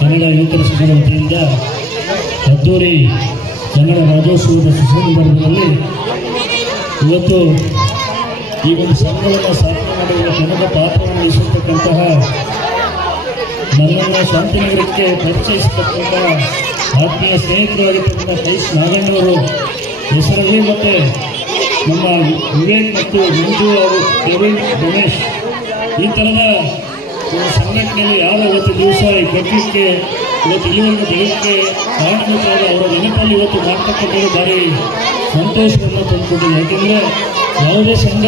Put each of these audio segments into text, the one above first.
ಕನ್ನಡ ಯುವಕರ ಸಂಘದ ವತಿಯಿಂದ ಅದ್ದೂರಿ ಕನ್ನಡ ರಾಜ್ಯೋತ್ಸವದ ಸುಸಂದರ್ಭದಲ್ಲಿ ಇವತ್ತು ಈ ಒಂದು ಸಂಘವನ್ನು ಸ್ಥಾಪನೆ ಮಾಡಿರುವ ಪ್ರಮುಖ ಪಾತ್ರವನ್ನು ವಹಿಸಿರ್ತಕ್ಕಂತಹ ನನ್ನನ್ನು ಶಾಂತಿನಗರಕ್ಕೆ ಪರಿಚಯಿಸತಕ್ಕಂಥ ಆತ್ಮೀಯ ಸ್ನೇಹಿತರಾಗಿರ್ತಕ್ಕಂಥ ಕೈಸ್ ನಾಗಣ್ಣವರು ಹೆಸರಲ್ಲಿ ಮತ್ತು ನಮ್ಮ ವಿವೇಕ್ ಮತ್ತು ಮಂಜು ಅವರು ಪ್ರವೀಣ್ ರಮೇಶ್ ಈ ಥರದ ಸಂಘಟನೆಯಲ್ಲಿ ಯಾರು ಇವತ್ತು ದಿವಸ ಈ ಕಟ್ಟಲಿಕ್ಕೆ ಇವತ್ತು ಇಲ್ಲಿವರೆಗೂ ಬೆಳಗ್ಗೆ ಕಾರಣವಾದ ಅವರ ನೆನಪಲ್ಲಿ ಇವತ್ತು ಮಾಡ್ತಕ್ಕಂಥದ್ದು ಭಾರಿ ಸಂತೋಷವನ್ನು ತಂದುಕೊಂಡಿದೆ. ಯಾಕೆಂದರೆ ಯಾವುದೇ ಸಂಘ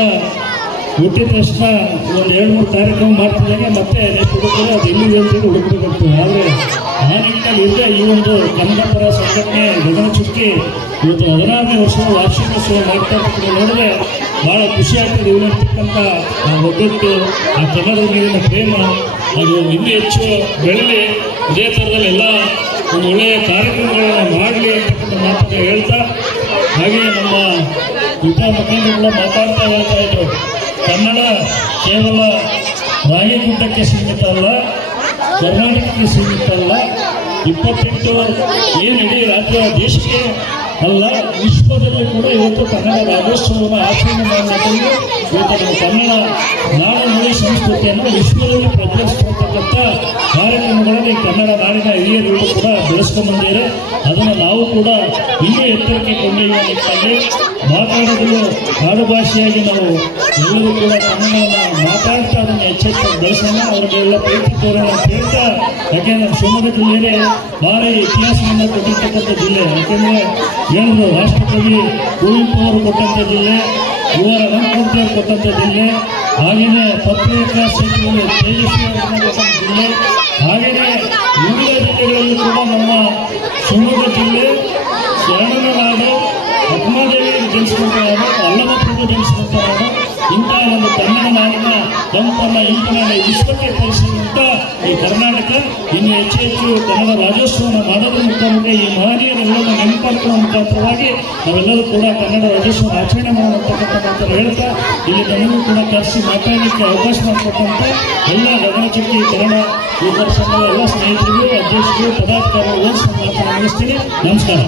ಹುಟ್ಟಿದ ತಕ್ಷಣ ಒಂದು 2-3 ಕಾರ್ಯಕ್ರಮ ಮಾಡ್ತಿದ್ದಾಗ ಮತ್ತೆ ನೆಕ್ಸ್ಟ್ ಹುಡುಕರು ಅದು ಎಲ್ಲಿ ಹೇಳ್ತಿದ್ದು ಹುಡುಕಬೇಕಾಗ್ತದೆ. ಆದರೆ ಆ ನಿಟ್ಟಿನಲ್ಲಿ ಇಲ್ಲದೆ ಈ ಒಂದು ಕನ್ನಡ ಪರ ಸಂಘಟನೆ ಗಗನಚುಕ್ಕಿ ಇವತ್ತು 16ನೇ ವರ್ಷದ ವಾರ್ಷಿಕೋತ್ಸವ ಮಾಡ್ತಾ ಇರ್ತಕ್ಕಂಥ ನೋಡಿದ್ರೆ ಭಾಳ ಖುಷಿ ಆಗ್ತದೆ. ಇವತ್ತಿರ್ತಕ್ಕಂಥ ಆ ಒಗ್ಗಟ್ಟು, ಆ ಕನ್ನಡದ ಮೇಲಿನ ಪ್ರೇಮ ಅದು ಇನ್ನೂ ಹೆಚ್ಚು ಬೆಳಲಿ. ಇದೇ ಥರದಲ್ಲಿ ಎಲ್ಲ ಒಂದು ಒಳ್ಳೆಯ ಕಾರ್ಯಕ್ರಮಗಳನ್ನು ಮಾಡಲಿ ಅಂತಕ್ಕಂಥ ಮಾತನ್ನು ಹೇಳ್ತಾ, ಹಾಗೆ ನಮ್ಮ ಯುವ ಮುಖಂಡರುಗಳ ಮಾತಾಡ್ತಾ ಹೇಳ್ತಾ ಇದ್ರು, ಕನ್ನಡ ಕೇವಲ ರಾಗಿಗುಡ್ಡಕ್ಕೆ ಸೀಮಿತ ಅಲ್ಲ, ಕರ್ನಾಟಕಕ್ಕೆ ಸೀಮಿತ ಅಲ್ಲ, 28 ಏನು ಇಡೀ ರಾಜ್ಯ ದೇಶಕ್ಕೆ ಅಲ್ಲ, ವಿಶ್ವದಲ್ಲಿ ಕೂಡ ಇವತ್ತು ಕನ್ನಡ ರಾಜ್ಯೋತ್ಸವವನ್ನು ಆಚರಣೆ ಮಾಡಬೇಕಂದ್ರೆ ಇವತ್ತು ನಮ್ಮ ಕನ್ನಡ ನಾಡು ನುಡಿ ಸಂಸ್ಕೃತಿಯನ್ನು ವಿಶ್ವದಲ್ಲಿ ಪ್ರದರ್ಶಿಸತಕ್ಕಂಥ ಕಾರ್ಯಕ್ರಮಗಳಲ್ಲಿ ಕನ್ನಡ ನಾಡಿನ ಹಿರಿಯರು ಕೂಡ ಬೆಳೆಸ್ಕೊಂಡ್ಬಂದಿದ್ದಾರೆ. ಅದನ್ನು ನಾವು ಕೂಡ ಇನ್ನೂ ಎತ್ತರಕ್ಕೆ ಕೊಂಡೊಯ್ಯುವ ನಿಟ್ಟಿನಲ್ಲಿ ಮಾತಾಡೋದನ್ನು ಆಡು ಭಾಷೆಯಾಗಿ ನಾವು ಎಲ್ಲರೂ ಕೂಡ ಕನ್ನಡವನ್ನು ಮಾತಾಡ್ತಾ ಅದನ್ನು ಹೆಚ್ಚೆಚ್ಚು ಬೆಳೆಸೋಣ, ಅವರಿಗೆಲ್ಲ ಪ್ರೀತಿ ತೋರೋಣ ಅಂತ ಹೇಳ್ತಾ. ಯಾಕೆಂದ್ರೆ ನಮ್ಮ ಶಿವಮೊಗ್ಗ ಜಿಲ್ಲೆಯೇ ಭಾರಿ ಇತಿಹಾಸವನ್ನು ಕೊಟ್ಟಿರ್ತಕ್ಕಂಥ ಜಿಲ್ಲೆ. ಯಾಕೆಂದರೆ ಹೇಳಿದ್ರು, ರಾಷ್ಟ್ರಕವಿ ಕುವೆಂಪು ಅವರು ಕೊಟ್ಟಂಥ ಜಿಲ್ಲೆ, ಇವರ ರಂಗಕರ್ತಿ ಅವರು ಕೊಟ್ಟಂಥ ಜಿಲ್ಲೆ, ಹಾಗೆಯೇ ಪತ್ರಿಕಾ ಕ್ಷೇತ್ರದಲ್ಲಿ ತೇಜಸ್ವಿ ಅವರನ್ನು ಕೊಟ್ಟಂಥ ಜಿಲ್ಲೆ, ಹಾಗೆಯೇ ವಿವಿಧ ಜಿಲ್ಲೆಗಳಲ್ಲೂ ಕೂಡ ನಮ್ಮ ಶಿವಮೊಗ್ಗ ಜಿಲ್ಲೆ ಶರಣರ ನಾಡು, ಅಕ್ಕಮಹಾದೇವಿ ಜನಿಸಿದಂಥ ನಾಡು, ಅಲ್ಲಮ ಪ್ರಭು ಜನಿಸಿದಂಥ ನಾಡು. ಇಂಥ ಒಂದು ಕನ್ನಡ ನಾಡಿನ ತಂಪನ್ನ ಇಂಪನ್ನ ವಿಶ್ವಕ್ಕೆ ಪರಿಸಿದಂಥ ಈ ಕರ್ನಾಟಕ ಇನ್ನು ಹೆಚ್ಚು ಕನ್ನಡ ರಾಜ್ಯೋತ್ಸವವನ್ನು ಮಾಡೋದ್ರ ಮುಖಾಂತರ ಈ ಮಹನೀಯರೆಲ್ಲರನ್ನು ನೆನಪಾಡ್ಕೊಳ್ಳೋ ಮುಖಾಂತರವಾಗಿ ನಾವೆಲ್ಲರೂ ಕೂಡ ಕನ್ನಡ ರಾಜ್ಯೋತ್ಸವ ಆಚರಣೆ ಮಾಡುವಂತಕ್ಕಂಥ ಮಾತನ್ನು ಹೇಳ್ತಾ, ಇಲ್ಲಿ ನಮಗೂ ಕೂಡ ಕರೆಸಿ ಮಾತಾಡಲಿಕ್ಕೆ ಅವಕಾಶ ಮಾಡಿಕೊಟ್ಟಂತ ಎಲ್ಲ ಗಗನಚುಕ್ಕಿ ಕನ್ನಡ ಯುವಕರ ಸಂಘದ ಎಲ್ಲ ಸ್ನೇಹಿತರಿಗೂ, ಅಧ್ಯಕ್ಷರು, ಪದಾಧಿಕಾರಿಗಳು ಮಾತನ್ನು ಮುಗಿಸ್ತೀನಿ. ನಮಸ್ಕಾರ.